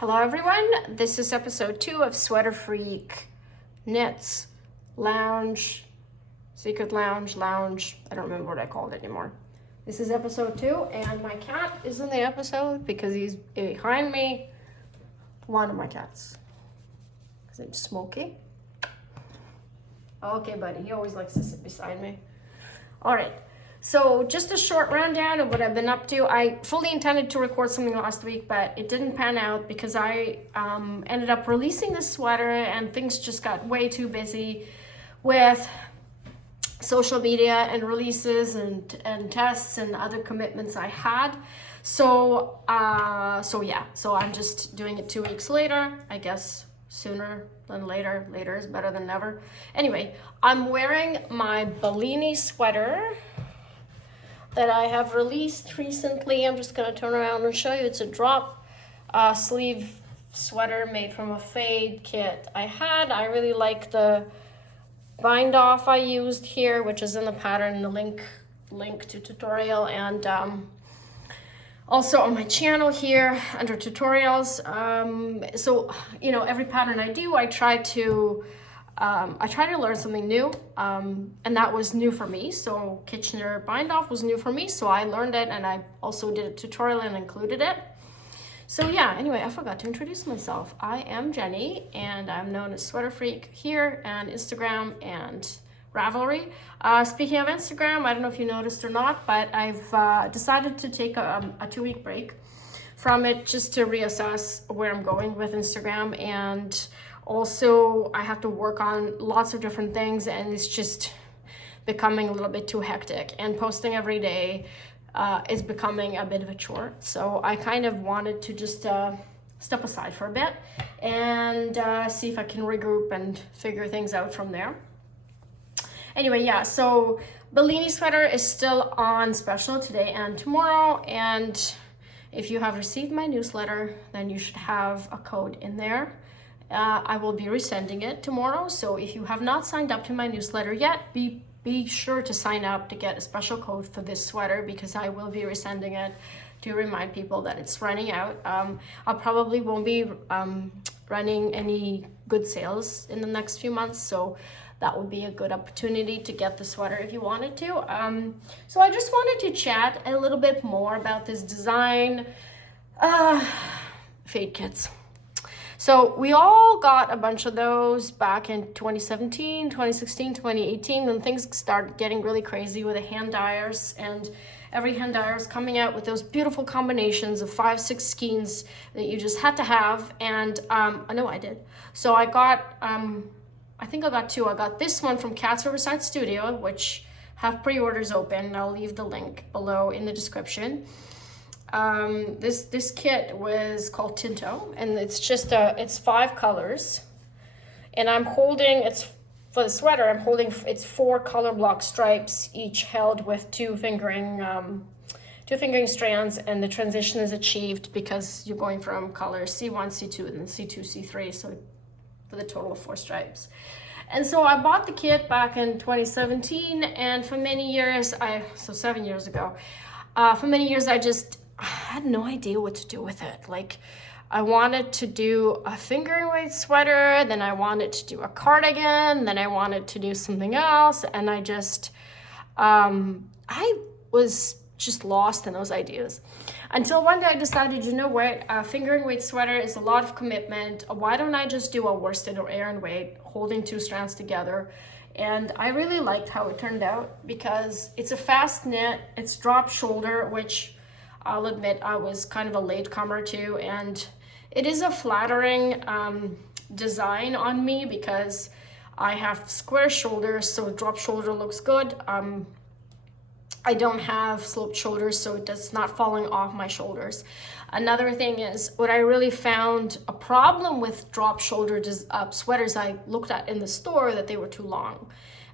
Hello everyone, this is episode 2 of Sweater Freak Knits Lounge, Secret Lounge, I don't remember what I called it anymore. This is episode 2 and my cat is in the episode because he's behind me. One of my cats. His name's Smokey. Okay buddy, he always likes to sit beside me. Alright. So just a short rundown of what I've been up to. I fully intended to record something last week, but it didn't pan out because I ended up releasing this sweater and things just got way too busy with social media and releases and tests and other commitments I had. So I'm just doing it 2 weeks later. I guess sooner than later. Later is better than never. Anyway, I'm wearing my Bellini sweater that I have released recently. I'm just gonna turn around and show you. It's a drop sleeve sweater made from a fade kit I had. I really like the bind off I used here, which is in the pattern in the link to tutorial, and also on my channel here under tutorials. So you know, every pattern I do, I try to learn something new, and that was new for me. So Kitchener bind off was new for me, so I learned it, and I also did a tutorial and included it. So yeah, anyway, I forgot to introduce myself. I am Jenny, and I'm known as Sweater Freak here and Instagram and Ravelry. Speaking of Instagram, I don't know if you noticed or not, but I've decided to take a 2-week break from it just to reassess where I'm going with Instagram, and also I have to work on lots of different things, and it's just becoming a little bit too hectic, and posting every day is becoming a bit of a chore. So I kind of wanted to just step aside for a bit and see if I can regroup and figure things out from there. Anyway, yeah, so Bellini sweater is still on special today and tomorrow, and if you have received my newsletter, then you should have a code in there. I will be resending it tomorrow, so if you have not signed up to my newsletter yet, be sure to sign up to get a special code for this sweater, because I will be resending it to remind people that it's running out. I probably won't be running any good sales in the next few months, so that would be a good opportunity to get the sweater if you wanted to. So I just wanted to chat a little bit more about this design, fade kits. So we all got a bunch of those back in 2017, 2016, 2018, when things started getting really crazy with the hand dyers, and every hand dyer is coming out with those beautiful combinations of 5-6 skeins that you just had to have. And I know I did. So I got, I think I got 2. I got this one from Cat's Riverside Studio, which have pre-orders open. I'll leave the link below in the description. This kit was called Tinto, and it's just it's 5 colors, and I'm holding, it's for the sweater, I'm holding, it's 4 color block stripes, each held with 2 fingering strands, and the transition is achieved because you're going from color C1, C2, and then C2, C3, so for the total of 4 stripes. And so I bought the kit back in 2017, and for many years, so 7 years ago, for many years I had no idea what to do with it. Like, I wanted to do a fingering weight sweater, then I wanted to do a cardigan, then I wanted to do something else, and I was just lost in those ideas. Until one day I decided, you know what, a fingering weight sweater is a lot of commitment. Why don't I just do a worsted or Aran weight, holding 2 strands together? And I really liked how it turned out, because it's a fast knit, it's drop shoulder, which I'll admit I was kind of a latecomer to, and it is a flattering design on me because I have square shoulders, so drop shoulder looks good. I don't have sloped shoulders, so it does not falling off my shoulders. Another thing is, what I really found a problem with drop shoulder sweaters I looked at in the store, that they were too long.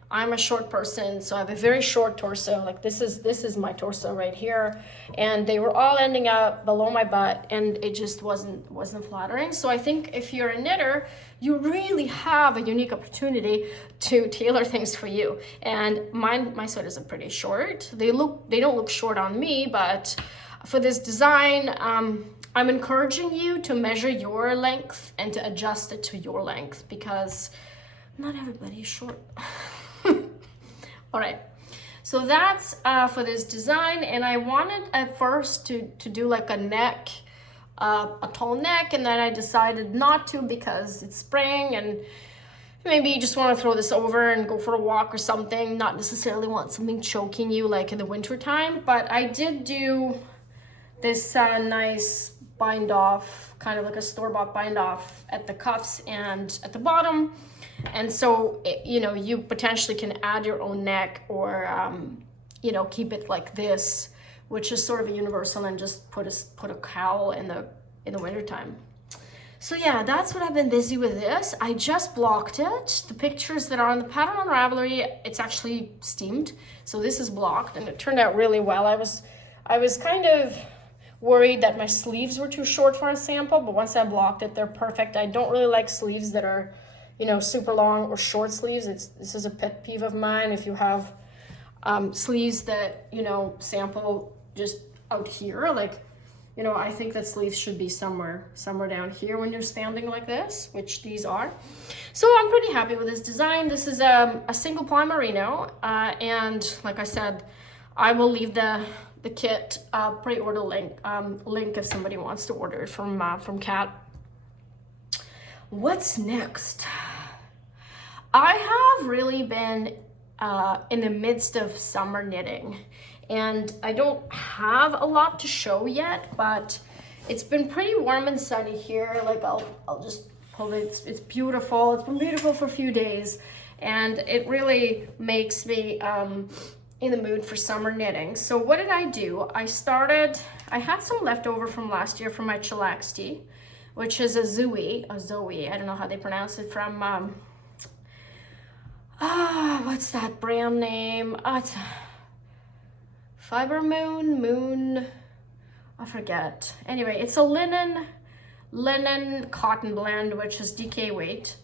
I'm a short person, so I have a very short torso. Like this is my torso right here, and they were all ending up below my butt, and it just wasn't flattering. So I think if you're a knitter, you really have a unique opportunity to tailor things for you. And my sweaters are pretty short. They don't look short on me, but for this design, I'm encouraging you to measure your length and to adjust it to your length, because not everybody is short. All right, so that's for this design, and I wanted at first to do like a neck, a tall neck, and then I decided not to because it's spring and maybe you just want to throw this over and go for a walk or something, not necessarily want something choking you like in the winter time. But I did do this nice bind off, kind of like a store-bought bind off at the cuffs and at the bottom. And so, you know, you potentially can add your own neck, or, you know, keep it like this, which is sort of a universal, and just put a cowl in the wintertime. So yeah, that's what I've been busy with this. I just blocked it. The pictures that are on the pattern on Ravelry, it's actually steamed. So this is blocked, and it turned out really well. I was kind of worried that my sleeves were too short for a sample, but once I blocked it, they're perfect. I don't really like sleeves that are, you know, super long or short sleeves. This is a pet peeve of mine. If you have sleeves that, you know, sample just out here, like, you know, I think that sleeves should be somewhere down here when you're standing like this, which these are. So I'm pretty happy with this design. This is a single ply merino, and like I said, I will leave the kit pre-order link if somebody wants to order it from Kat. What's next? I have really been in the midst of summer knitting, and I don't have a lot to show yet, but it's been pretty warm and sunny here. Like I'll just hold it. It's beautiful. It's been beautiful for a few days, and it really makes me in the mood for summer knitting. So what did I do? I had some leftover from last year from my chillax tea, which is a Zoe, I don't know how they pronounce it, from what's that brand name? It's Fiber Moon, I forget. Anyway, it's a linen cotton blend, which is DK weight.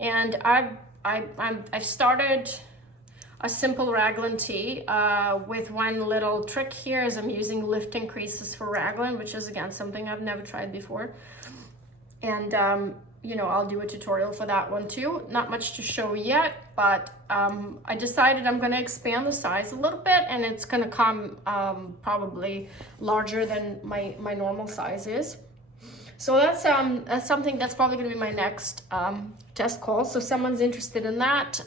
And I've started a simple raglan tee with one little trick here is I'm using lifting creases for raglan, which is again something I've never tried before. And you know, I'll do a tutorial for that one too. Not much to show yet, but I decided I'm gonna expand the size a little bit, and it's gonna come probably larger than my normal size is. So that's something that's probably gonna be my next test call. So if someone's interested in that,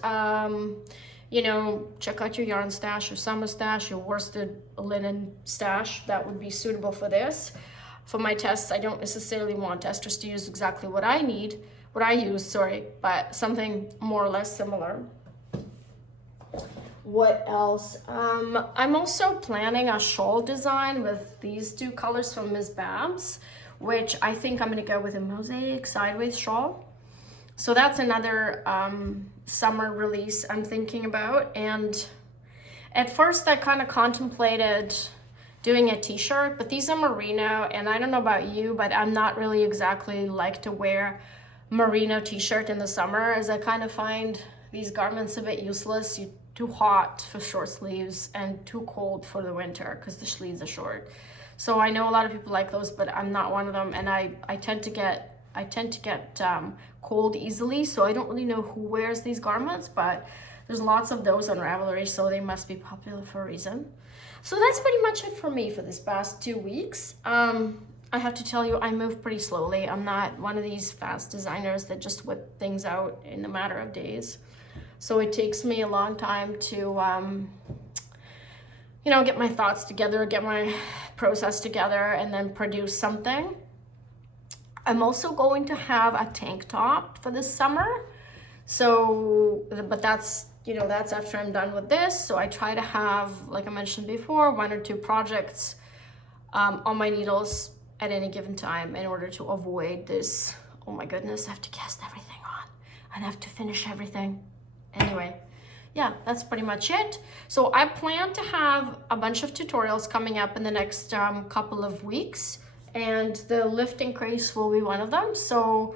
you know, check out your yarn stash, your summer stash, your worsted linen stash. That would be suitable for this. For my tests, I don't necessarily want testers to use exactly what I use, but something more or less similar. What else? I'm also planning a shawl design with these two colors from Ms. Babs, which I think I'm gonna go with a mosaic sideways shawl. So that's another summer release I'm thinking about. And at first I kind of contemplated doing a t-shirt, but these are merino, and I don't know about you, but I'm not really exactly like to wear merino t-shirt in the summer, as I kind of find these garments a bit useless. You're too hot for short sleeves and too cold for the winter because the sleeves are short. So I know a lot of people like those, but I'm not one of them, and I tend to get cold easily, so I don't really know who wears these garments, but there's lots of those on Ravelry, so they must be popular for a reason. So that's pretty much it for me for this past 2 weeks. I have to tell you, I move pretty slowly. I'm not one of these fast designers that just whip things out in a matter of days. So it takes me a long time to, you know, get my thoughts together, get my process together, and then produce something. I'm also going to have a tank top for this summer. So, but that's, you know, that's after I'm done with this. So I try to have, like I mentioned before, 1 or 2 projects on my needles at any given time in order to avoid this, oh my goodness, I have to cast everything on and I have to finish everything. Anyway, yeah, that's pretty much it. So I plan to have a bunch of tutorials coming up in the next couple of weeks, and the lifting crease will be one of them. So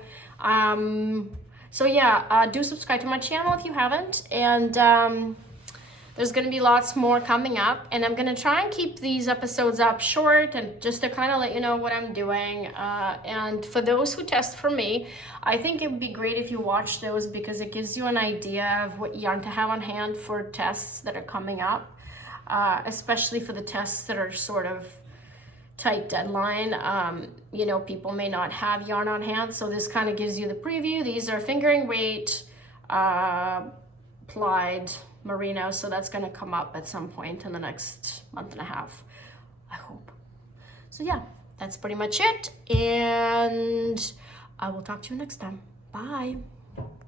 yeah, do subscribe to my channel if you haven't. And There's going to be lots more coming up, and I'm going to try and keep these episodes up short and just to kind of let you know what I'm doing. And for those who test for me, I think it would be great if you watch those because it gives you an idea of what yarn to have on hand for tests that are coming up, especially for the tests that are sort of tight deadline. You know, people may not have yarn on hand, so this kind of gives you the preview. These are fingering weight plied merino, so that's going to come up at some point in the next month and a half, I hope. So yeah, that's pretty much it, and I will talk to you next time. Bye.